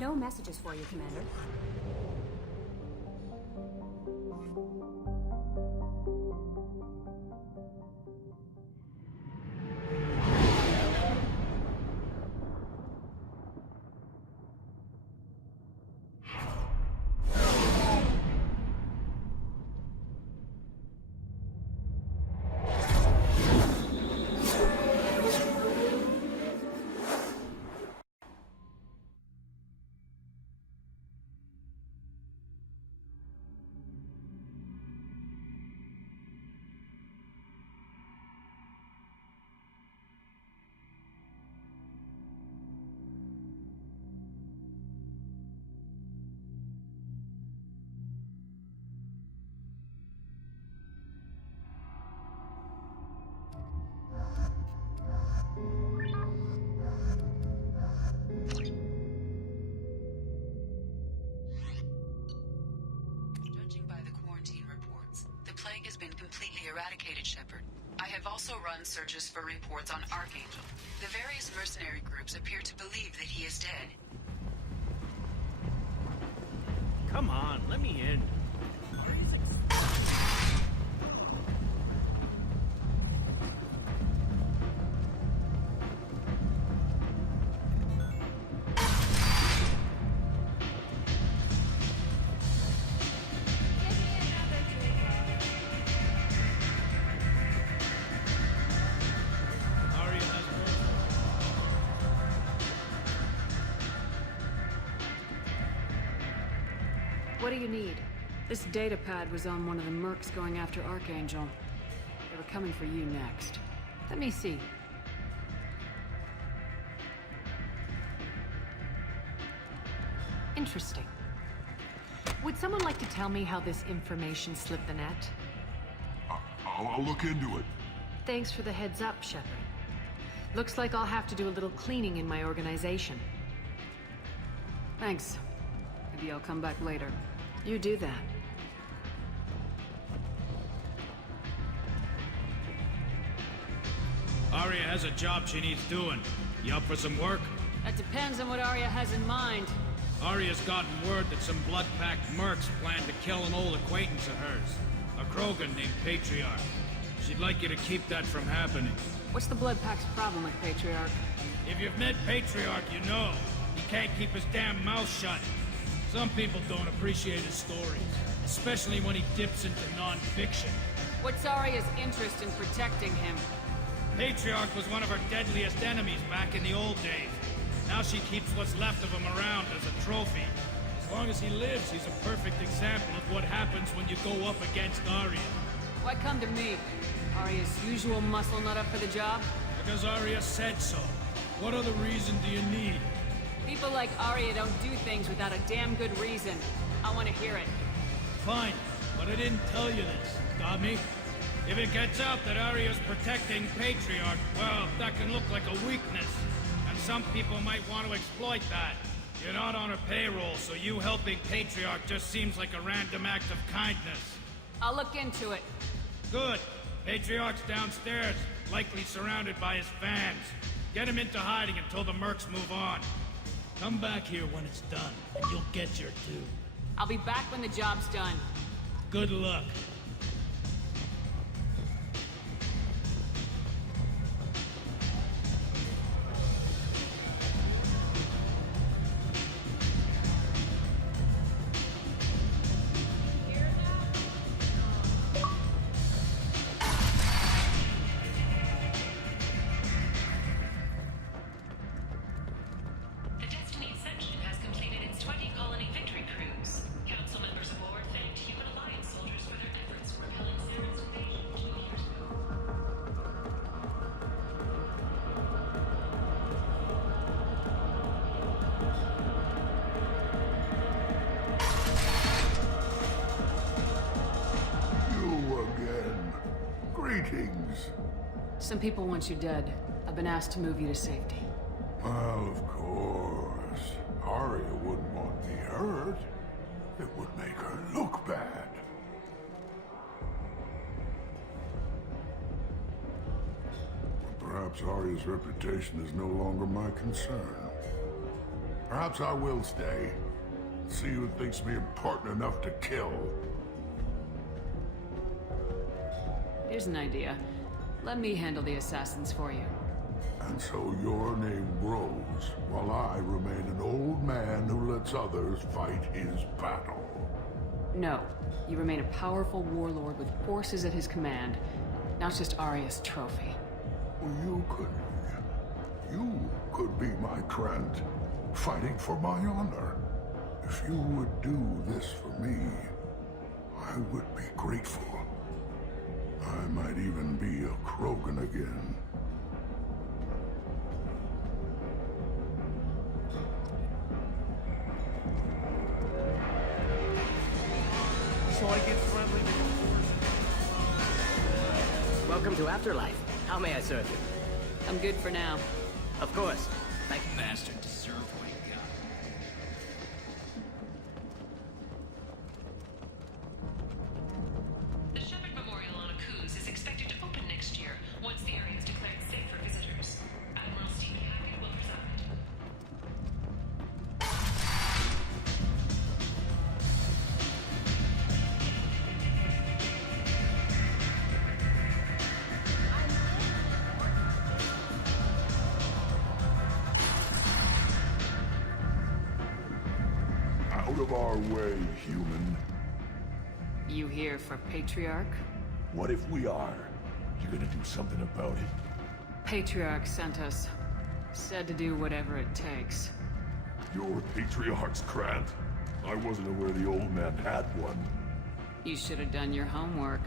No messages for you, Commander. Eradicated, Shepard. I have also run searches for reports on Archangel. The various mercenary groups appear to believe that he is dead. Come on, let me in. What do you need? This data pad was on one of the mercs going after Archangel. They were coming for you next. Let me see. Interesting. Would someone like to tell me how this information slipped the net? I'll look into it. Thanks for the heads up, Shepard. Looks like I'll have to do a little cleaning in my organization. Thanks. Maybe I'll come back later. You do that. Aria has a job she needs doing. You up for some work? That depends on what Aria has in mind. Aria's gotten word that some blood-packed mercs plan to kill an old acquaintance of hers. A Krogan named Patriarch. She'd like you to keep that from happening. What's the Blood Pack's problem with Patriarch? If you've met Patriarch, you know. He can't keep his damn mouth shut. Some people don't appreciate his stories, especially when he dips into non-fiction. What's Aria's interest in protecting him? Patriarch was one of her deadliest enemies back in the old days. Now she keeps what's left of him around as a trophy. As long as he lives, he's a perfect example of what happens when you go up against Aria. Why come to me? Aria's usual muscle not up for the job? Because Aria said so. What other reason do you need? People like Aria don't do things without a damn good reason. I want to hear it. Fine, but I didn't tell you this. Got me? If it gets out that Aria's protecting Patriarch, well, that can look like a weakness. And some people might want to exploit that. You're not on her payroll, so you helping Patriarch just seems like a random act of kindness. I'll look into it. Good. Patriarch's downstairs, likely surrounded by his fans. Get him into hiding until the mercs move on. Come back here when it's done, and you'll get your due. I'll be back when the job's done. Good luck. Some people want you dead. I've been asked to move you to safety. Well, of course. Aria wouldn't want me hurt. It would make her look bad. Perhaps Aria's reputation is no longer my concern. Perhaps I will stay. See who thinks me important enough to kill. Here's an idea. Let me handle the assassins for you. And so your name grows, while I remain an old man who lets others fight his battle. No. You remain a powerful warlord with forces at his command, not just Aria's trophy. Well, you could be my Trent, fighting for my honor. If you would do this for me, I would be grateful. I might even be a Krogan again. So I get friendly with the Welcome to Afterlife. How may I serve you? I'm good for now. Of course. Thank you. Bastard deserved what he got. The Shepherd Memorial on Akuz is expected to open next year, once the area is declared safe for visitors. Admiral Stephen Hackett will preside. Out of our way, human. You here for Patriarch? What if we are? You gonna do something about it? Patriarch sent us. Said to do whatever it takes. Your Patriarch's Grant? I wasn't aware the old man had one. You should have done your homework.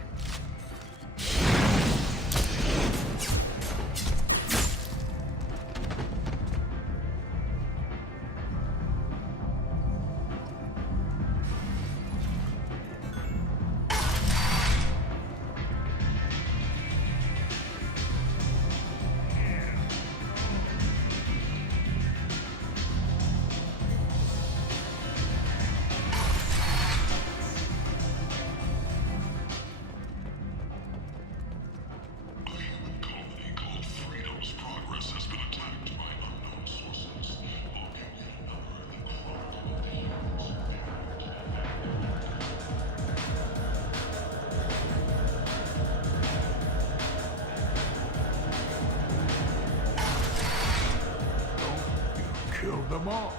Killed them all.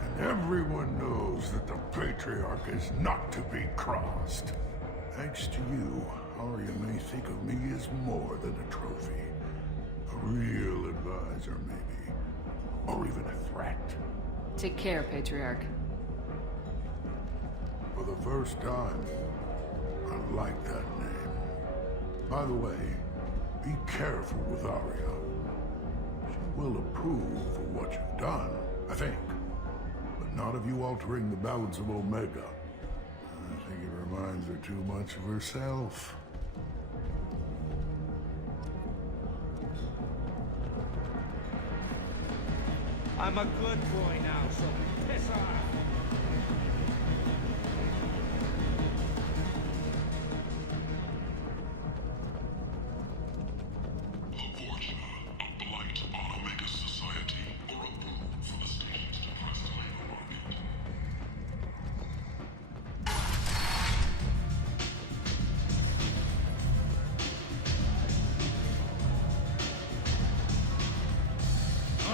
And everyone knows that the Patriarch is not to be crossed. Thanks to you, Aria may think of me as more than a trophy. A real advisor, maybe. Or even a threat. Take care, Patriarch. For the first time, I like that name. By the way, be careful with Aria. She will approve for what you've done, I think. But not of you altering the balance of Omega. I think it reminds her too much of herself. I'm a good boy now, so piss off.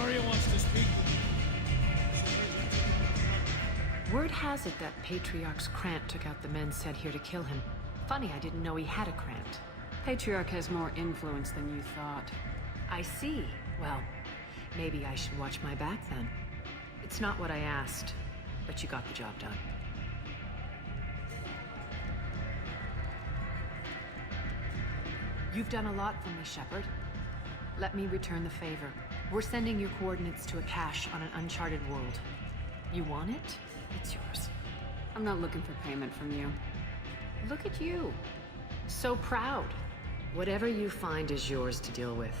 Aria wants to speak. Word has it that Patriarch's Krant took out the men sent here to kill him. Funny, I didn't know he had a Krant. Patriarch has more influence than you thought. I see. Well, maybe I should watch my back then. It's not what I asked, but you got the job done. You've done a lot for me, Shepard. Let me return the favor. We're sending your coordinates to a cache on an uncharted world. You want it? It's yours. I'm not looking for payment from you. Look at you. So proud. Whatever you find is yours to deal with.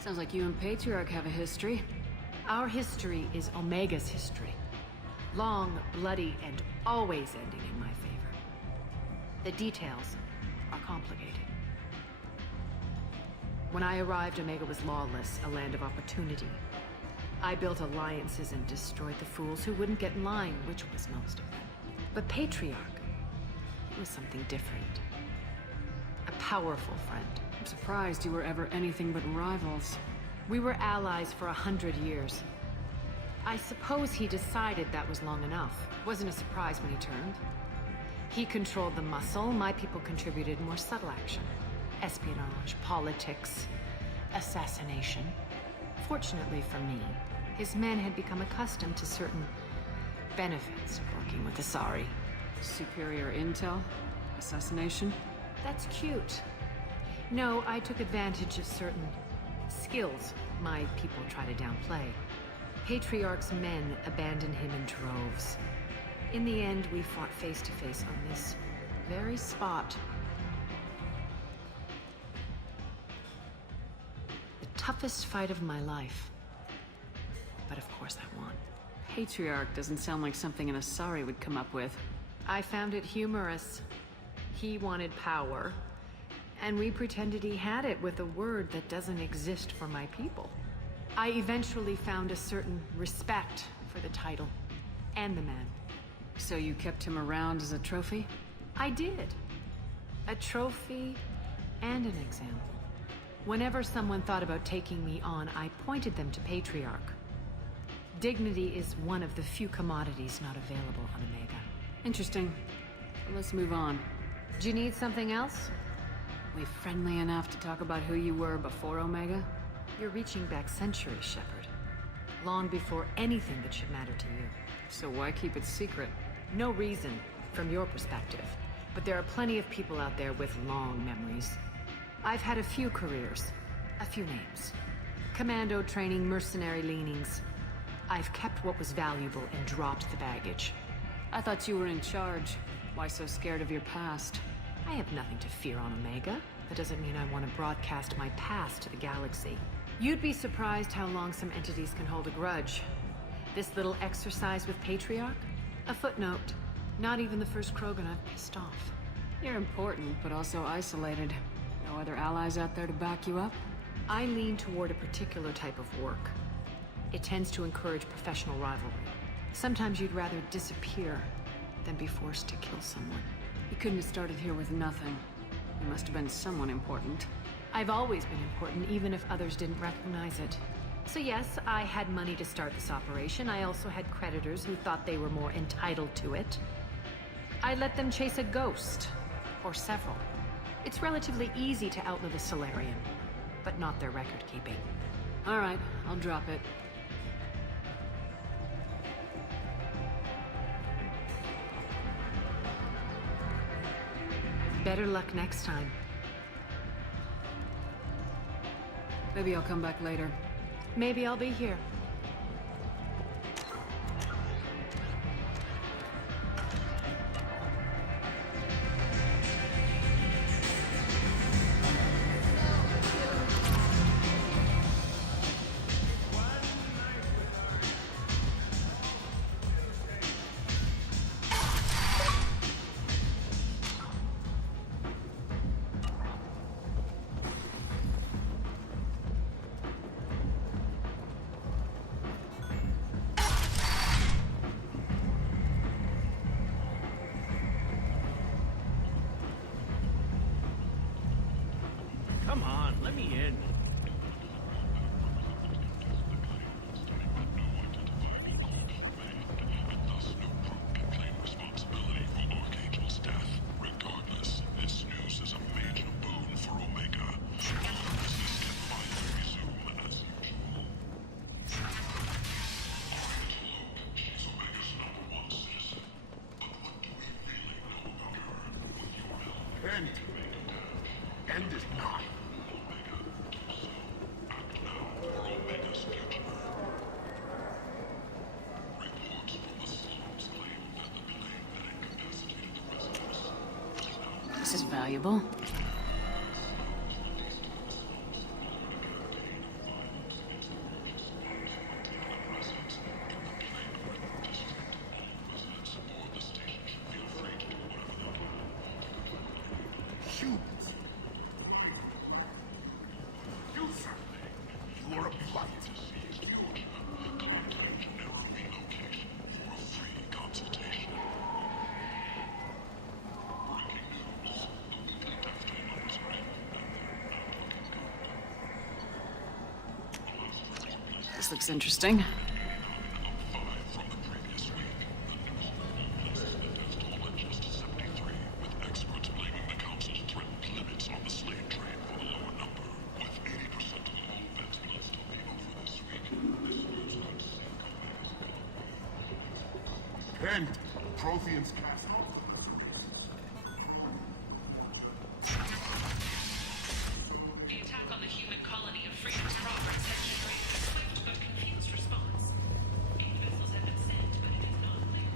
Sounds like you and Patriarch have a history. Our history is Omega's history. Long, bloody, and always ending in my favor. The details are complicated. When I arrived, Omega was lawless, a land of opportunity. I built alliances and destroyed the fools who wouldn't get in line, which was most of them. But Patriarch, it was something different. A powerful friend. I'm surprised you were ever anything but rivals. We were allies for 100 years. I suppose he decided that was long enough. Wasn't a surprise when he turned. He controlled the muscle, my people contributed more subtle action. Espionage, politics, assassination. Fortunately for me, his men had become accustomed to certain benefits of working with Asari. Superior intel? Assassination? That's cute. No, I took advantage of certain skills my people try to downplay. Patriarch's men abandoned him in droves. In the end, we fought face to face on this very spot. The toughest fight of my life. But of course I won. Patriarch doesn't sound like something an Asari would come up with. I found it humorous. He wanted power, and we pretended he had it with a word that doesn't exist for my people. I eventually found a certain respect for the title and the man. So you kept him around as a trophy? I did. A trophy and an example. Whenever someone thought about taking me on, I pointed them to Patriarch. Dignity is one of the few commodities not available on Omega. Interesting. Let's move on. Do you need something else? We friendly enough to talk about who you were before Omega? You're reaching back centuries, Shepard. Long before anything that should matter to you. So why keep it secret? No reason, from your perspective. But there are plenty of people out there with long memories. I've had a few careers, a few names. Commando training, mercenary leanings. I've kept what was valuable and dropped the baggage. I thought you were in charge. Why so scared of your past? I have nothing to fear on Omega. That doesn't mean I want to broadcast my past to the galaxy. You'd be surprised how long some entities can hold a grudge. This little exercise with Patriarch? A footnote. Not even the first Krogan I've pissed off. You're important, but also isolated. No other allies out there to back you up? I lean toward a particular type of work. It tends to encourage professional rivalry. Sometimes you'd rather disappear than be forced to kill someone. You couldn't have started here with nothing. You must have been someone important. I've always been important, even if others didn't recognize it. So yes, I had money to start this operation. I also had creditors who thought they were more entitled to it. I let them chase a ghost, or several. It's relatively easy to outlive a Solarian, but not their record-keeping. All right, I'll drop it. Better luck next time. Maybe I'll come back later. Maybe I'll be here. Come on, let me in. End is not. This is valuable. Shoot! Do something. You are a blight. This looks interesting. And Prothean's castle? The attack on the human colony of Freedom's Progress has generated a swift but confused response. 8 vessels have been sent, but it is not clear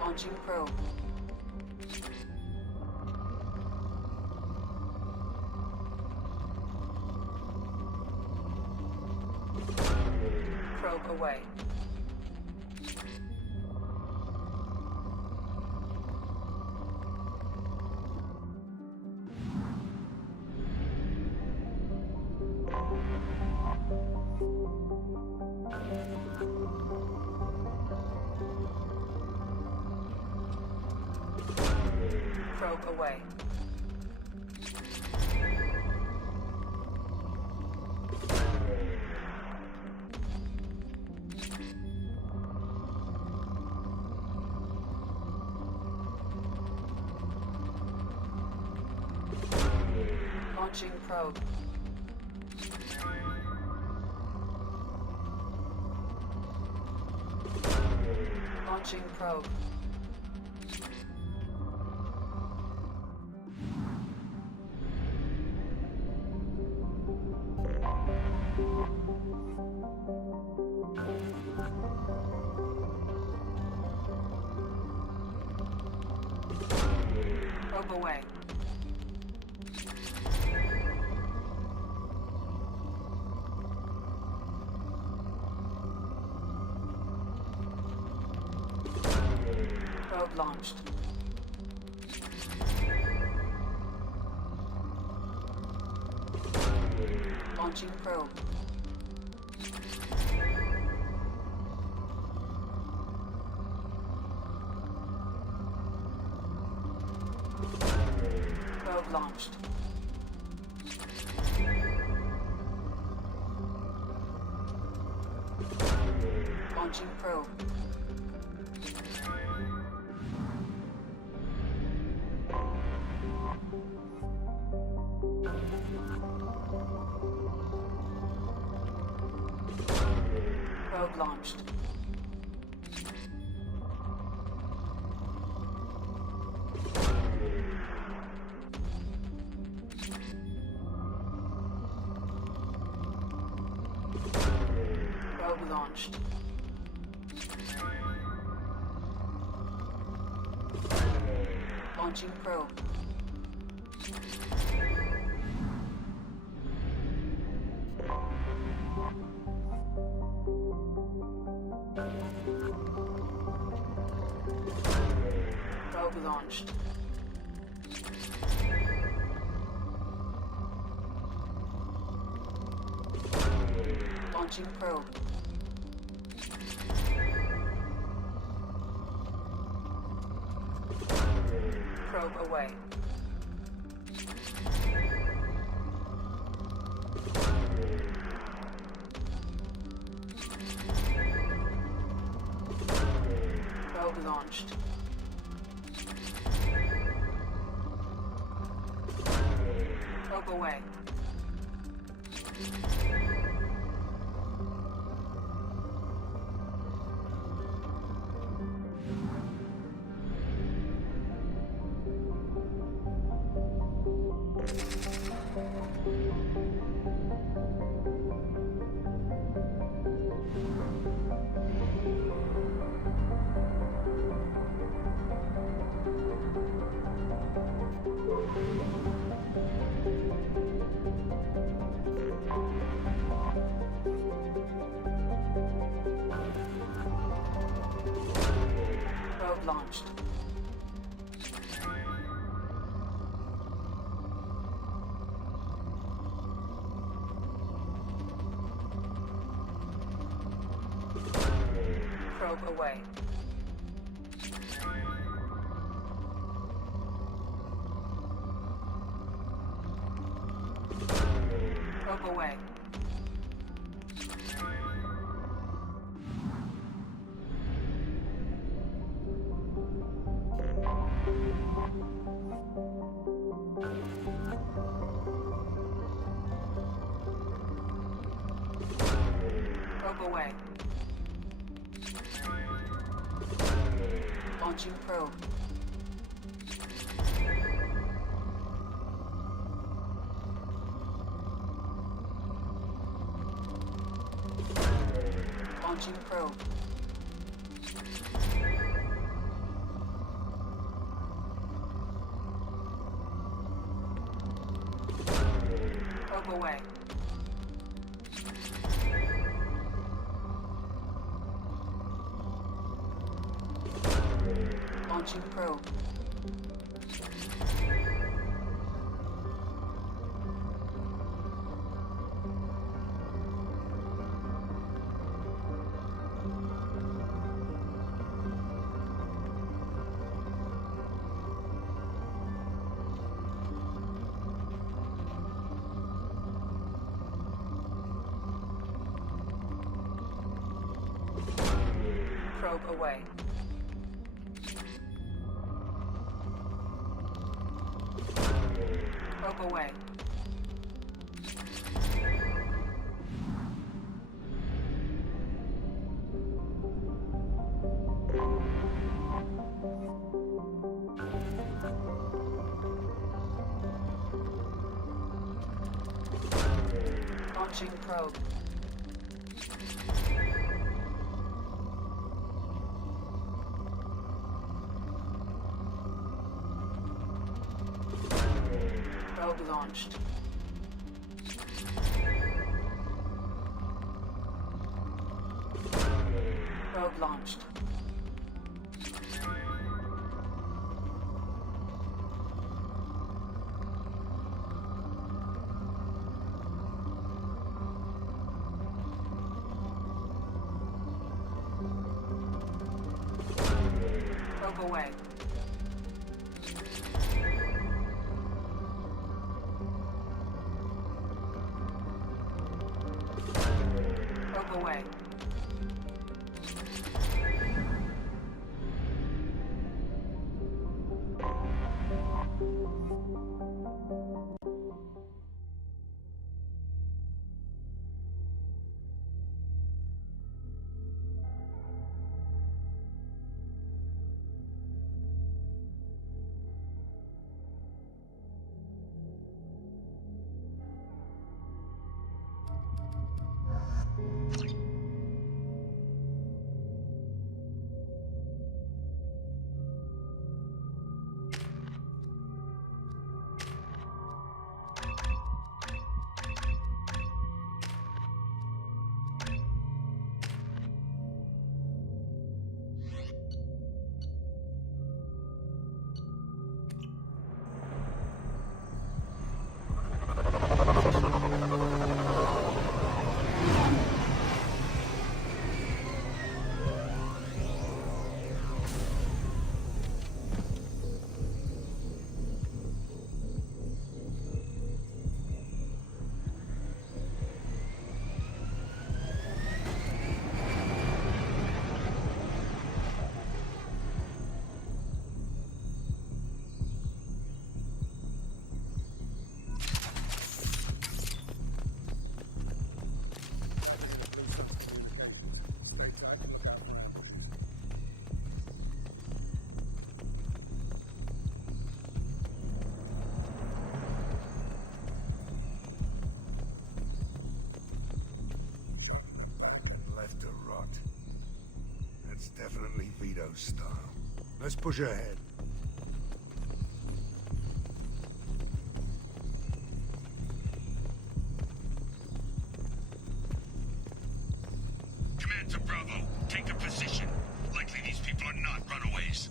Launching probe. Probe away. Probe away. Launching probe. Launching probe. Probe away. Probe launched. Launching probe. Probe launched. Launching probe. Probe launched. Probe launched. Launching probe. Probe Probe launched. Launching probe. Probe away. Probe launched. Probe away. Probe launched. Probe away. Probe away. Probe away. Launching probe. Launching probe. Probe away. Launching probe. Probe away. Probe away. Launching probe. Probe launched. Probe launched. Probe away. Probe away. style. Let's push ahead. Command to Bravo. Take a position. Likely these people are not runaways.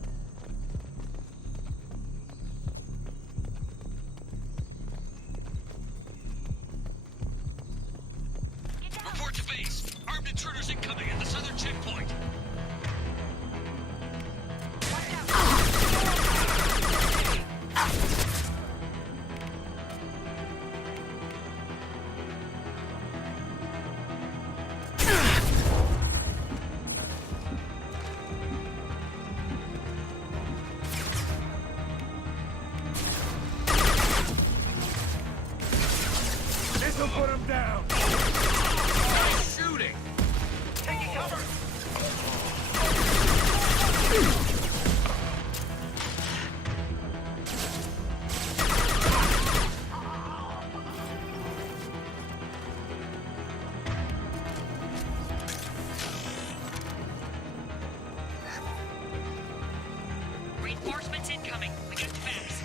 Report to base. Armed intruders incoming at the southern checkpoint. This'll put him down! Nice shooting! Taking cover! Reinforcements incoming. We got facts.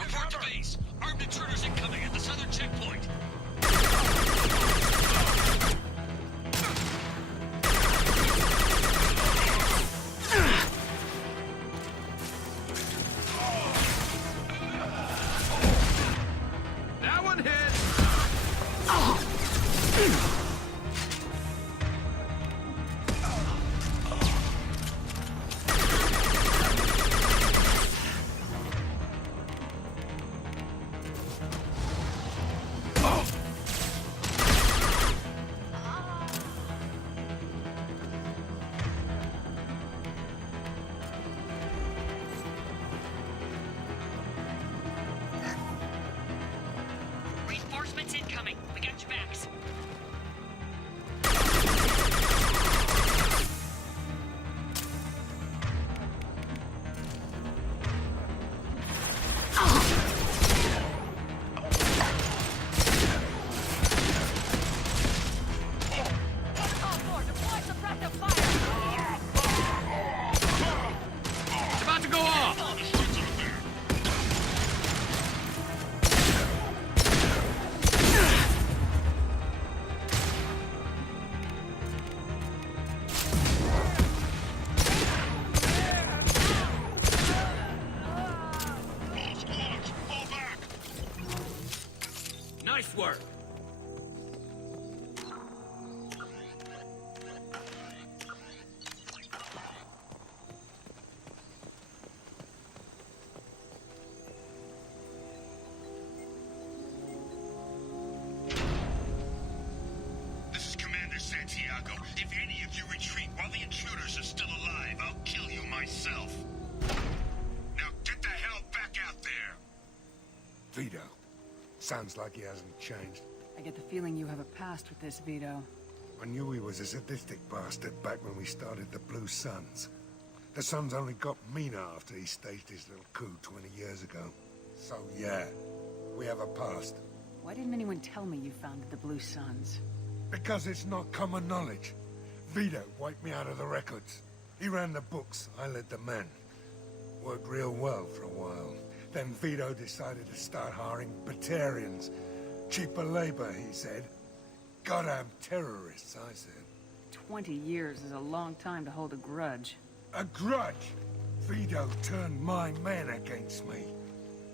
Report to base. Armed intruders incoming at the southern checkpoint. That one hit! Reinforcements incoming. We got your backs. It's about to go off! Fall back! Nice work! This is Commander Santiago. If any of you retreat while the intruders are still alive, I'll kill you myself. Now get the hell back out there! Vito. Sounds like he hasn't changed. I get the feeling you have a past with this, Vito. I knew he was a sadistic bastard back when we started the Blue Suns. The Suns only got meaner after he staged his little coup 20 years ago. So yeah, we have a past. Why didn't anyone tell me you founded the Blue Suns? Because it's not common knowledge. Vito wiped me out of the records. He ran the books, I led the men. Worked real well for a while. Then Vito decided to start hiring Batarians. Cheaper labor, he said. Goddamn terrorists, I said. 20 years is a long time to hold a grudge. A grudge? Vito turned my men against me.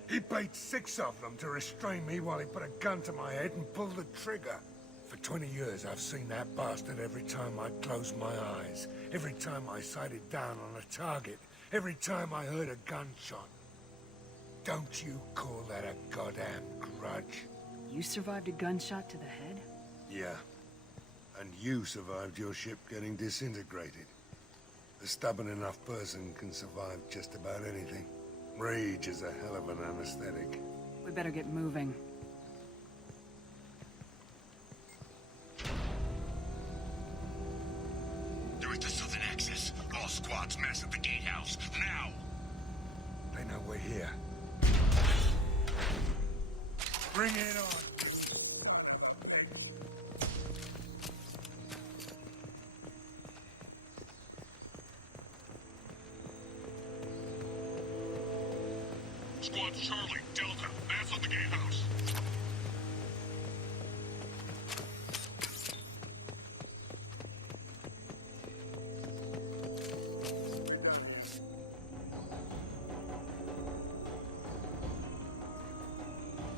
He paid 6 of them to restrain me while he put a gun to my head and pulled the trigger. For 20 years, I've seen that bastard every time I closed my eyes, every time I sighted down on a target, every time I heard a gunshot. Don't you call that a goddamn grudge? You survived a gunshot to the head? Yeah. And you survived your ship getting disintegrated. A stubborn enough person can survive just about anything. Rage is a hell of an anesthetic. We better get moving. There is the southern access. All squads mass at the gatehouse. Now! They know we're here. Bring it on! Squad Charlie, Delta, mass at the gatehouse.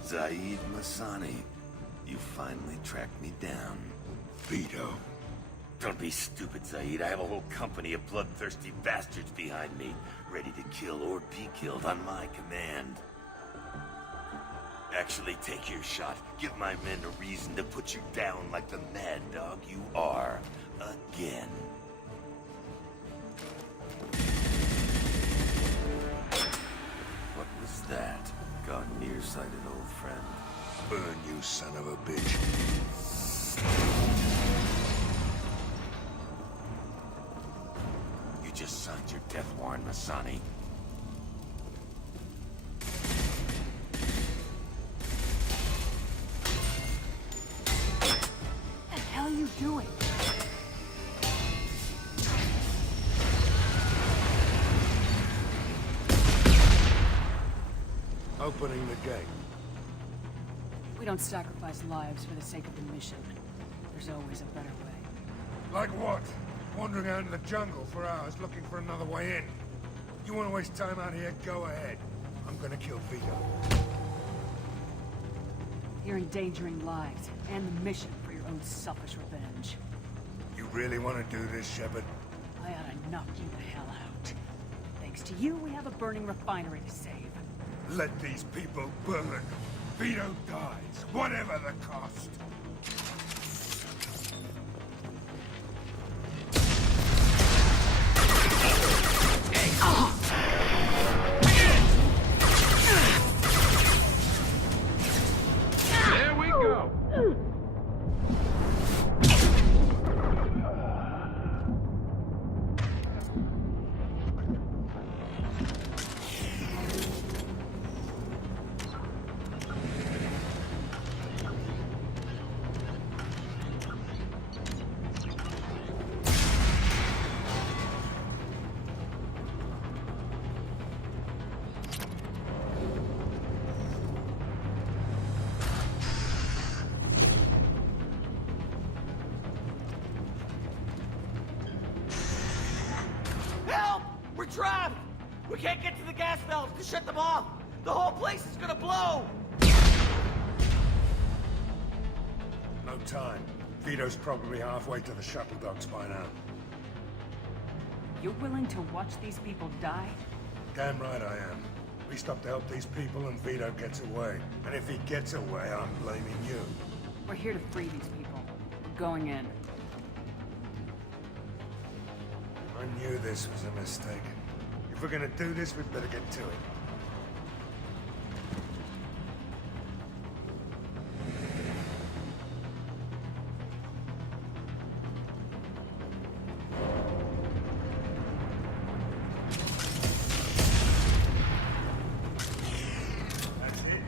Zaeed Masani, you finally tracked me down. Vito. Don't be stupid, Zaeed. I have a whole company of bloodthirsty bastards behind me, ready to kill or be killed on my command. Actually, take your shot. Give my men a reason to put you down like the mad dog you are. Again. What was that? Gone nearsighted, old friend. Burn, you son of a bitch. You just signed your death warrant, Masani. What the hell are you doing? Opening the gate. We don't sacrifice lives for the sake of the mission. There's always a better way. Like what? Wandering out in the jungle for hours looking for another way in. You want to waste time out here? Go ahead. I'm gonna kill Vito. You're endangering lives and the mission for your own selfish revenge. You really want to do this, Shepard? I ought to knock you the hell out. Thanks to you, we have a burning refinery to save. Let these people burn. Vito dies, whatever the cost. There we go. Help! We're trapped! We can't get to the gas valves to shut them off! The whole place is gonna blow! No time. Vito's probably halfway to the shuttle docks by now. You're willing to watch these people die? Damn right I am. We stop to help these people and Vito gets away. And if he gets away, I'm blaming you. We're here to free these people. We're going in. I knew this was a mistake. If we're gonna do this, we'd better get to it. That's it.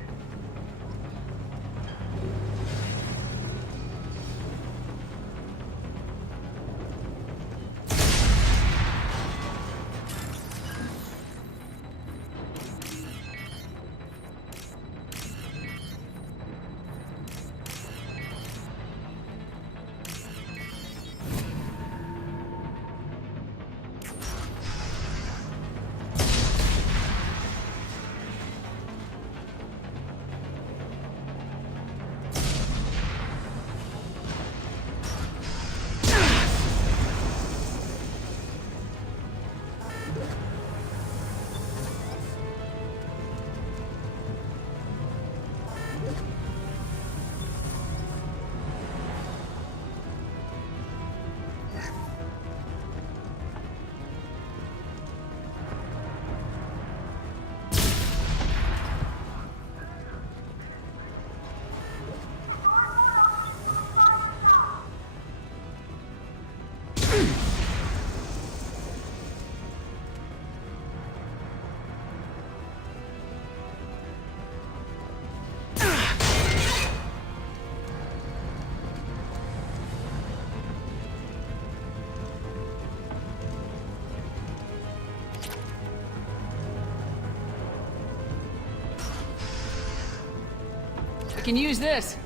Can use this.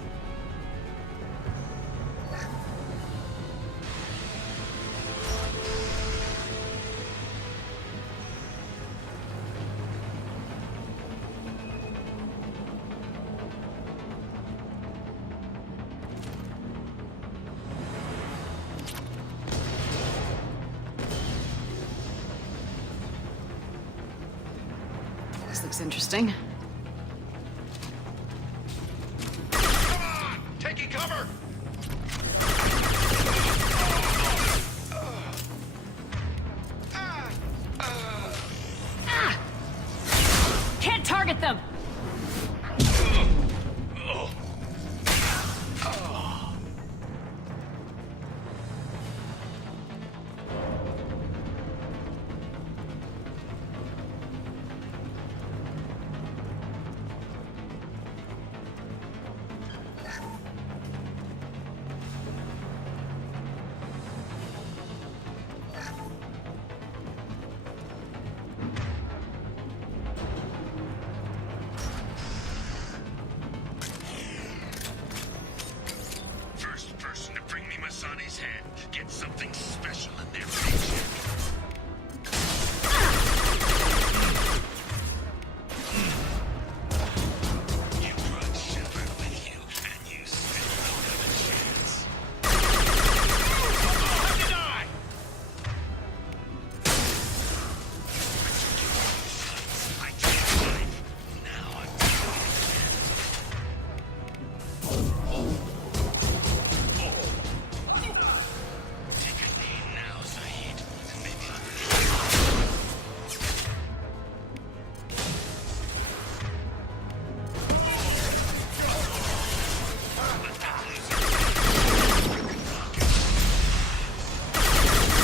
This looks interesting. Taking cover! Can't target them! First person to bring me Masani's head gets something special in their paycheck. You brought Shepard with you, and you still don't have a chance. How did I? I took your life. Now I'm doing Take a knee now, Zaeed. And maybe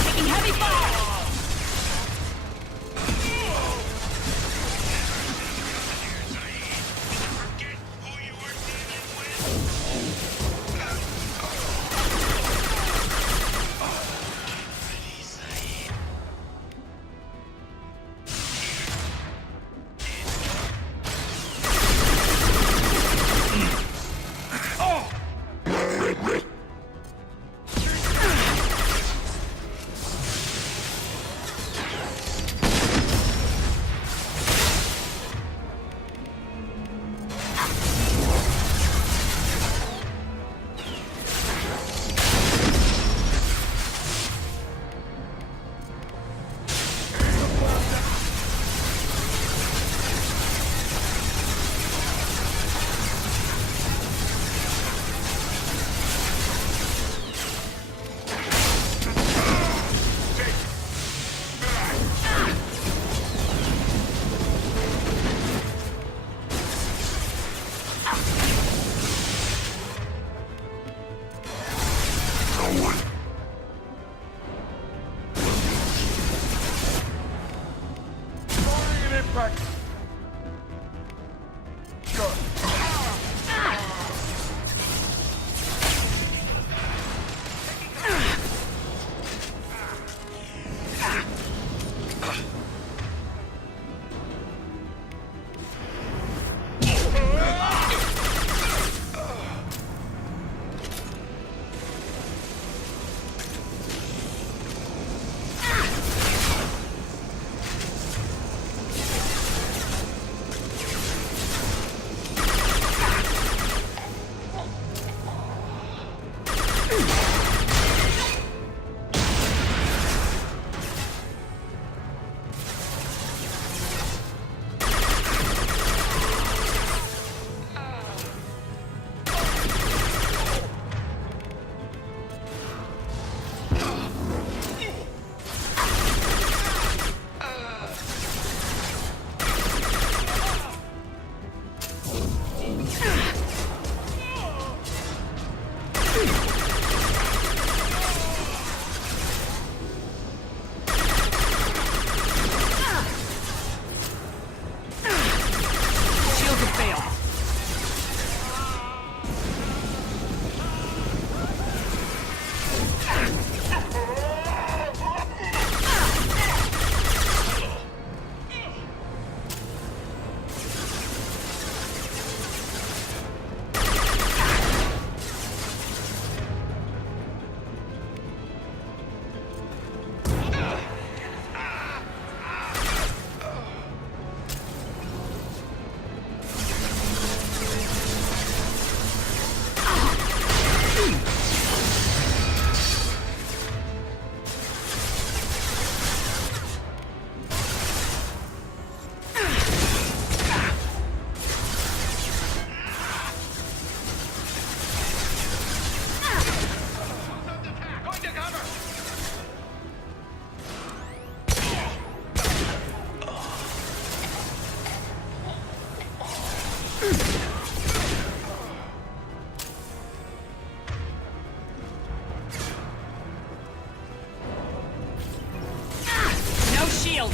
Taking heavy fire! forget who you were dealing with. Ready, Zaeed. Firing an impact. Shot. Shields have failed. No shield!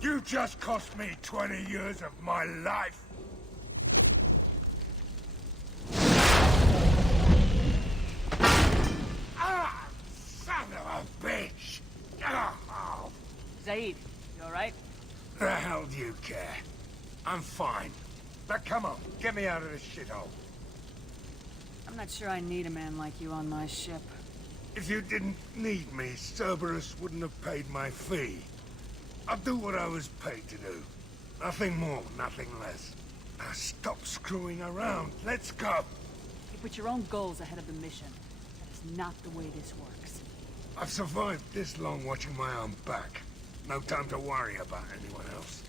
You just cost me 20 years of my life. Ah, son of a bitch! Oh. Zaeed, you alright? The hell do you care? I'm fine. Now come on, get me out of this shithole. I'm not sure I need a man like you on my ship. If you didn't need me, Cerberus wouldn't have paid my fee. I'll do what I was paid to do. Nothing more, nothing less. Now stop screwing around. Let's go. You put your own goals ahead of the mission. That is not the way this works. I've survived this long watching my own back. No time to worry about anyone else.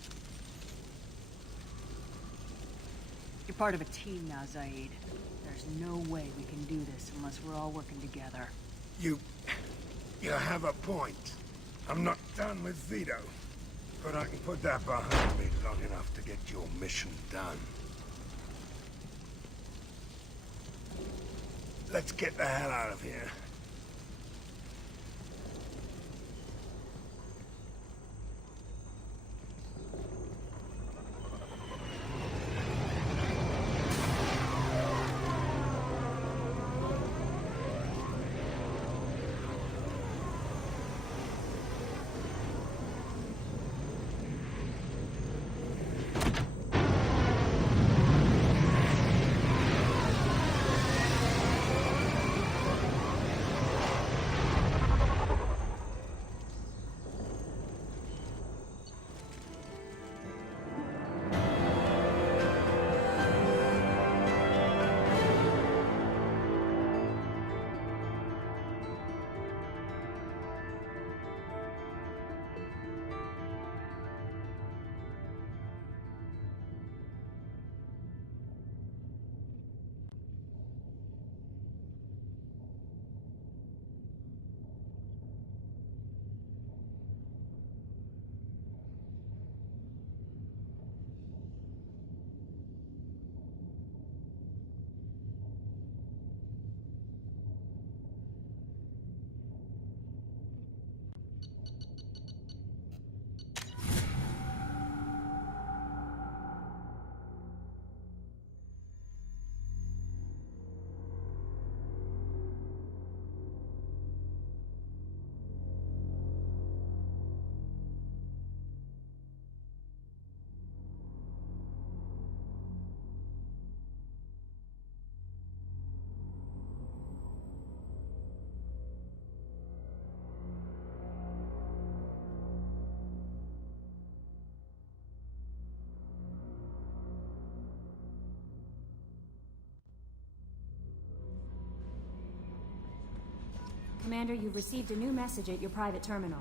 You're part of a team now, Zaeed. There's no way we can do this unless we're all working together. You have a point. I'm not done with Vito. But I can put that behind me long enough to get your mission done. Let's get the hell out of here. Commander, you've received a new message at your private terminal.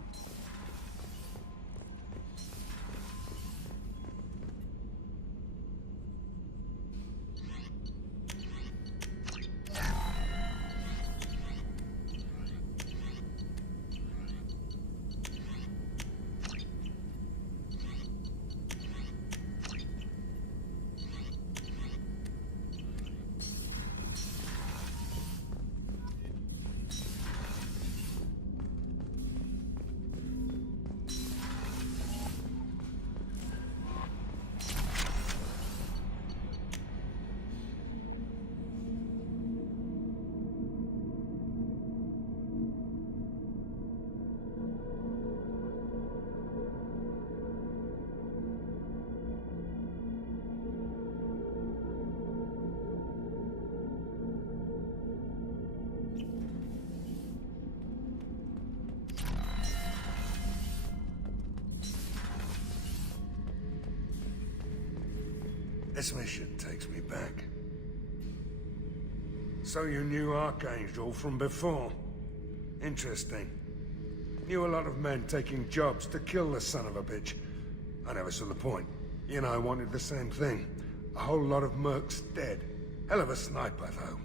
This mission takes me back. So you knew Archangel from before? Interesting. Knew a lot of men taking jobs to kill the son of a bitch. I never saw the point. You know, I wanted the same thing. A whole lot of mercs dead. Hell of a sniper, though.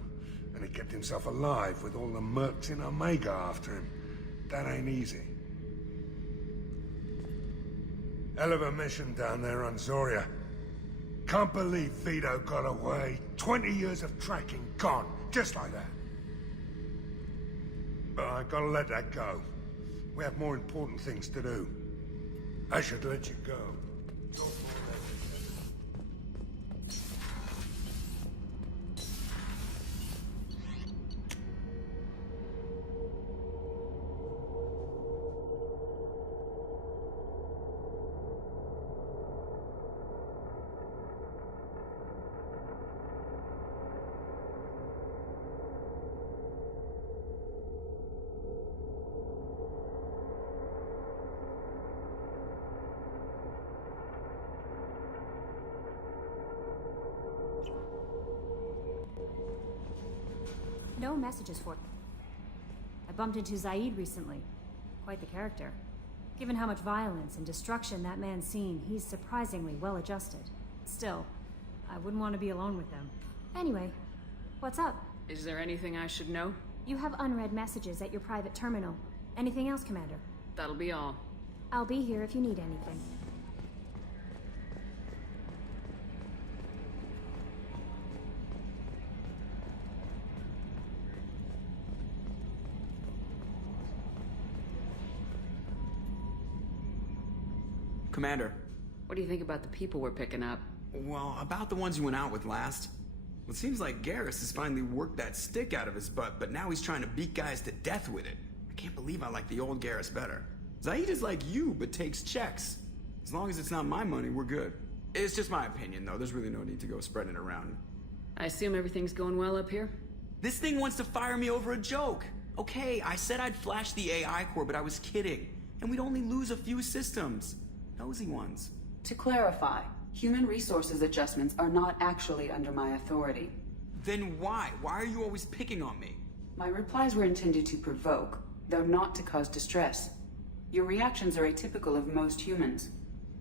And he kept himself alive with all the mercs in Omega after him. That ain't easy. Hell of a mission down there on Zoria. Can't believe Vito got away. 20 years of tracking gone, just like that. But I gotta let that go. We have more important things to do. I should let you go. Talk more later. No messages for... I bumped into Zaeed recently. Quite the character. Given how much violence and destruction that man's seen, he's surprisingly well-adjusted. Still, I wouldn't want to be alone with him. Anyway, what's up? Is there anything I should know? You have unread messages at your private terminal. Anything else, Commander? That'll be all. I'll be here if you need anything. Commander. What do you think about the people we're picking up? Well, about the ones you went out with last. Well, it seems like Garrus has finally worked that stick out of his butt, but now he's trying to beat guys to death with it. I can't believe I like the old Garrus better. Zaeed is like you, but takes checks. As long as it's not my money, we're good. It's just my opinion, though. There's really no need to go spreading it around. I assume everything's going well up here? This thing wants to fire me over a joke. Okay, I said I'd flash the AI core, but I was kidding. And we'd only lose a few systems. Nosy ones. To clarify, human resources adjustments are not actually under my authority. Then why? Why are you always picking on me? My replies were intended to provoke, though not to cause distress. Your reactions are atypical of most humans.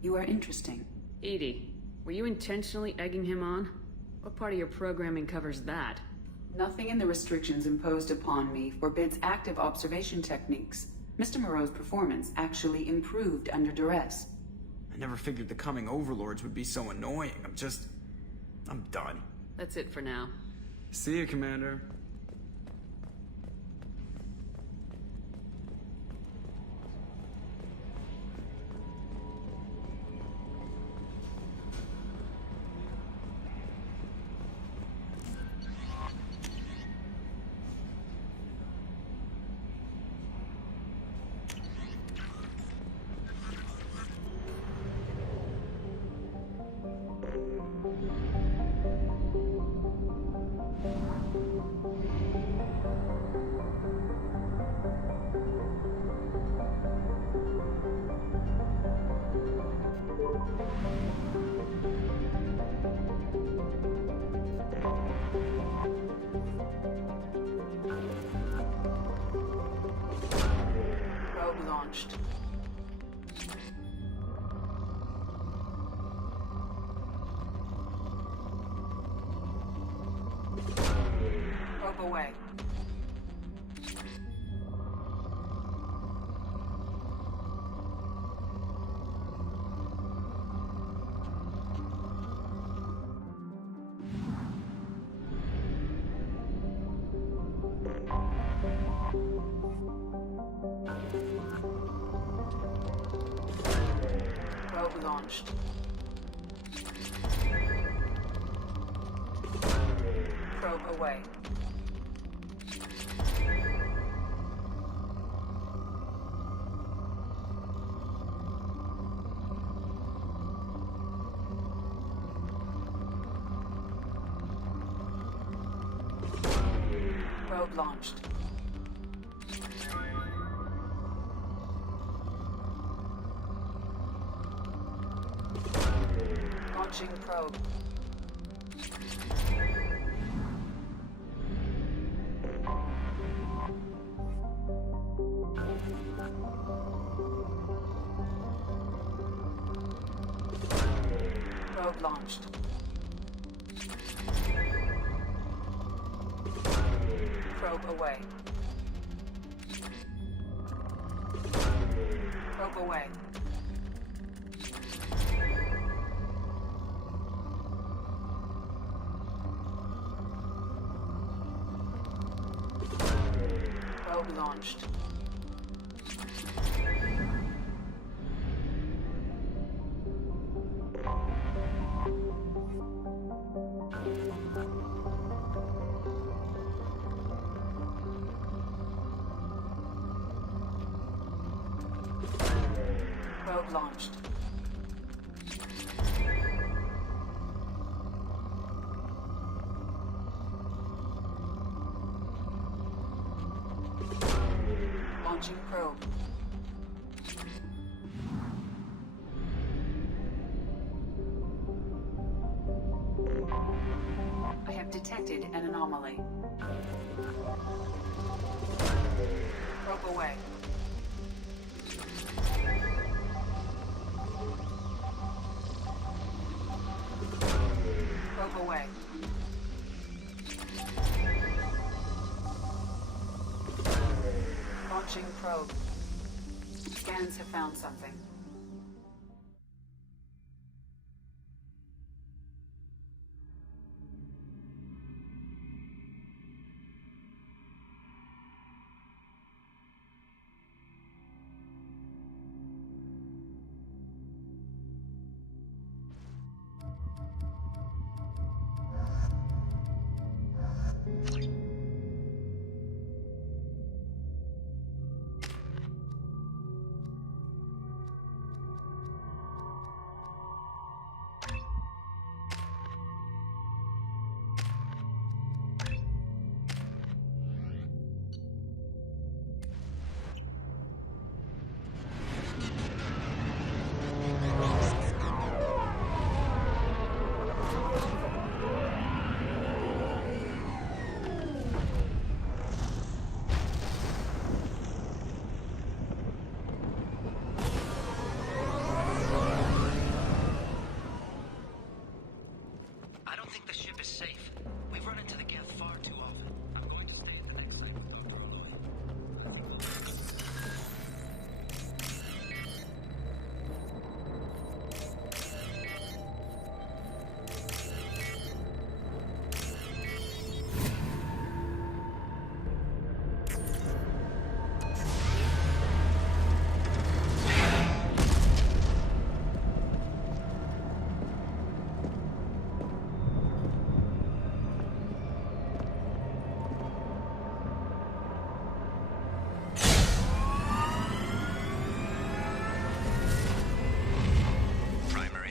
You are interesting. Edie, were you intentionally egging him on? What part of your programming covers that? Nothing in the restrictions imposed upon me forbids active observation techniques. Mr. Moreau's performance actually improved under duress. I never figured the coming overlords would be so annoying. I'm done. That's it for now. See you, Commander. launched. Probe away. Probe launched. Probe away. Probe launched. Launching probe. Probe launched. Probe away. Probe away. Probe launched. Probe launched. Launching probe. I have detected an anomaly. Probe away. Probe away. Launching probe. Scans have found something.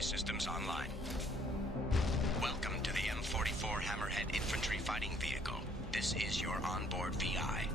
Systems online. Welcome to the M44 Hammerhead Infantry Fighting Vehicle. This is your onboard VI.